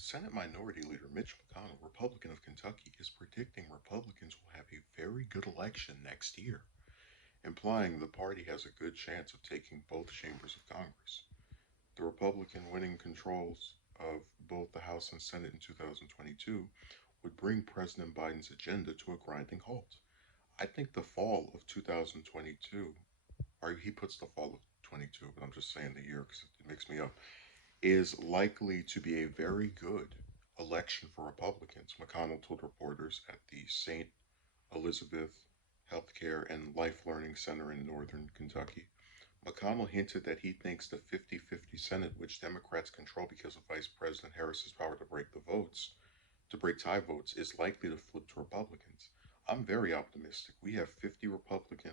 Senate Minority Leader Mitch McConnell, Republican of Kentucky, is predicting Republicans will have a very good election next year, implying the party has a good chance of taking both chambers of Congress. The Republican winning controls of both the House and Senate in 2022 would bring President Biden's agenda to a grinding halt. I think the fall of 2022, or he puts the fall of 22, but I'm just saying the year because it makes me up, is likely to be a very good election for Republicans, McConnell told reporters at the St. Elizabeth Healthcare and Life Learning Center in northern Kentucky. McConnell hinted that he thinks the 50-50 Senate, which Democrats control because of Vice President Harris's power to break tie votes, is likely to flip to Republicans. I'm very optimistic. We have 50 Republican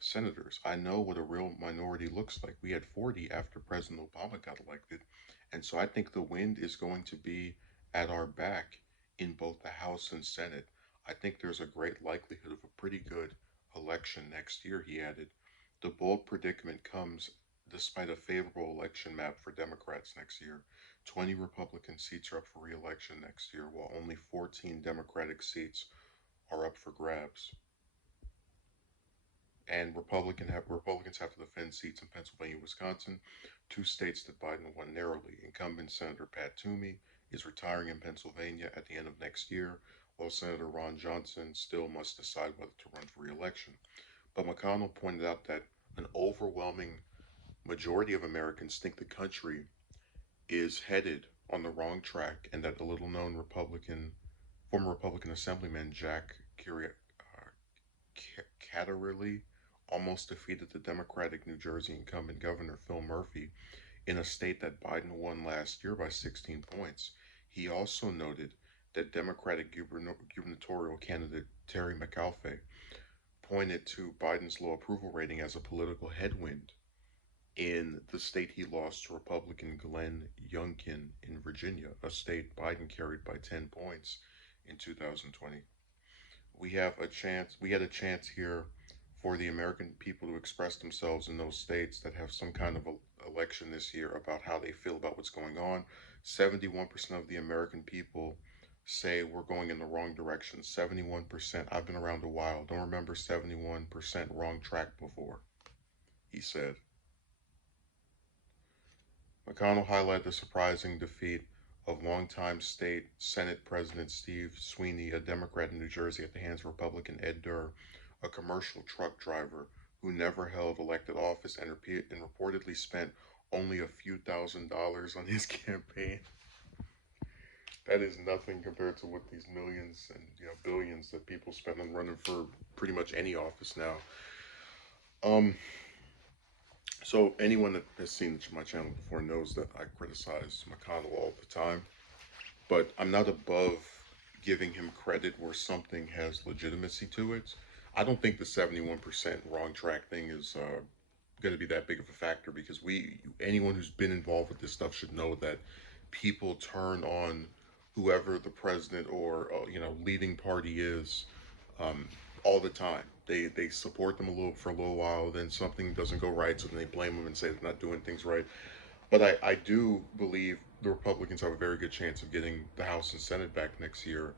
senators. I know what a real minority looks like. We had 40 after President Obama got elected. And so I think the wind is going to be at our back in both the House and Senate. I think there's a great likelihood of a pretty good election next year, he added. The bold predicament comes despite a favorable election map for Democrats next year. 20 Republican seats are up for re election next year, while only 14 Democratic seats are up for grabs. And Republicans have to defend seats in Pennsylvania and Wisconsin, two states that Biden won narrowly. Incumbent Senator Pat Toomey is retiring in Pennsylvania at the end of next year, while Senator Ron Johnson still must decide whether to run for re-election. But McConnell pointed out that an overwhelming majority of Americans think the country is headed on the wrong track, and that the little-known former Republican Assemblyman Jack Catterley almost defeated the Democratic New Jersey incumbent Governor Phil Murphy in a state that Biden won last year by 16 points. He also noted that Democratic gubernatorial candidate Terry McAuliffe pointed to Biden's low approval rating as a political headwind in the state he lost to Republican Glenn Youngkin in Virginia, a state Biden carried by 10 points in 2020. We had a chance here for the American people to express themselves in those states that have some kind of election this year about how they feel about what's going on. 71% of the American people say we're going in the wrong direction. 71%. I've been around a while. Don't remember 71% wrong track before, he said. McConnell highlighted the surprising defeat of longtime state Senate President Steve Sweeney, a Democrat in New Jersey, at the hands of Republican Ed Durr, a commercial truck driver who never held elected office and reportedly spent only a few $1,000s on his campaign. That is nothing compared to what these millions and billions that people spend on running for pretty much any office now. Um, so anyone that has seen my channel before knows that I criticize McConnell all the time, but I'm not above giving him credit where something has legitimacy to it. I don't think the 71% wrong track thing is going to be that big of a factor because anyone who's been involved with this stuff should know that people turn on whoever the president or leading party is um, all the time. They support them for a little while, then something doesn't go right, so then they blame them and say they're not doing things right. But I do believe the Republicans have a very good chance of getting the House and Senate back next year,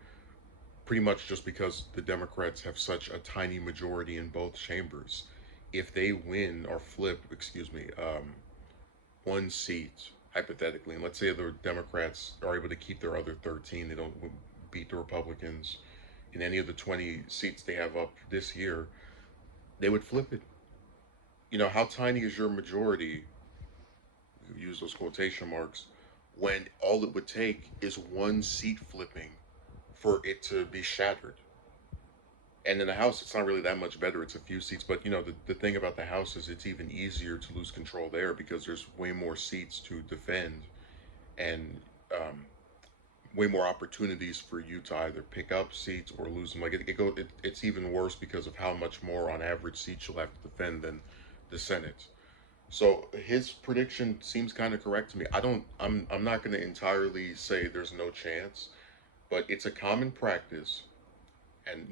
pretty much just because the Democrats have such a tiny majority in both chambers. If they win or flip, excuse me, one seat, hypothetically, and let's say the Democrats are able to keep their other 13, they don't beat the Republicans in any of the 20 seats they have up this year, they would flip it. How tiny is your majority? Use those quotation marks, when all it would take is one seat flipping for it to be shattered. And in the House, it's not really that much better. It's a few seats. But, the thing about the House is it's even easier to lose control there because there's way more seats to defend and way more opportunities for you to either pick up seats or lose them. Like it's even worse because of how much more on average seats you'll have to defend than the Senate. So his prediction seems kind of correct to me. I'm not going to entirely say there's no chance, but it's a common practice, and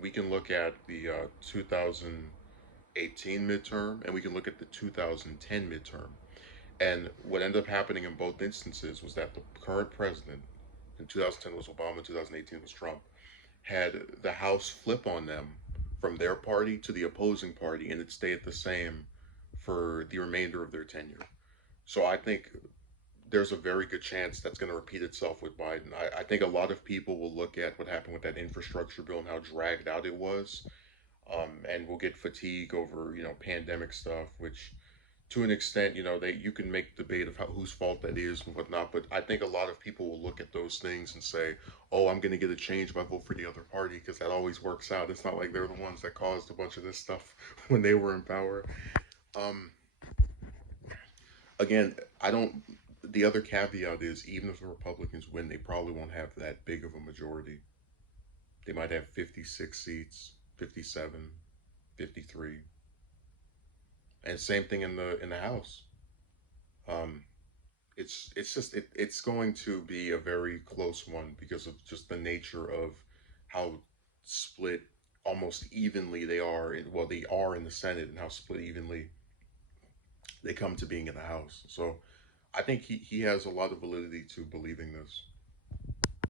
we can look at the 2018 midterm, and we can look at the 2010 midterm. And what ended up happening in both instances was that the current president, in 2010 was Obama, 2018 was Trump, had the House flip on them from their party to the opposing party, and it stayed the same for the remainder of their tenure. So I think there's a very good chance that's going to repeat itself with Biden. I think a lot of people will look at what happened with that infrastructure bill and how dragged out it was, and we'll get fatigue over pandemic stuff, which to an extent, you can make debate of whose fault that is and whatnot. But I think a lot of people will look at those things and say, "Oh, I'm going to get a change if I vote for the other party," because that always works out. It's not like they're the ones that caused a bunch of this stuff when they were in power. Um, Again, I don't. The other caveat is even if the Republicans win, they probably won't have that big of a majority. They might have 56 seats, 57, 53, and same thing in the House. Um, it's going to be a very close one because of just the nature of how split almost evenly they are well they are in the Senate and how split evenly they come to being in the House. So I think he has a lot of validity to believing this.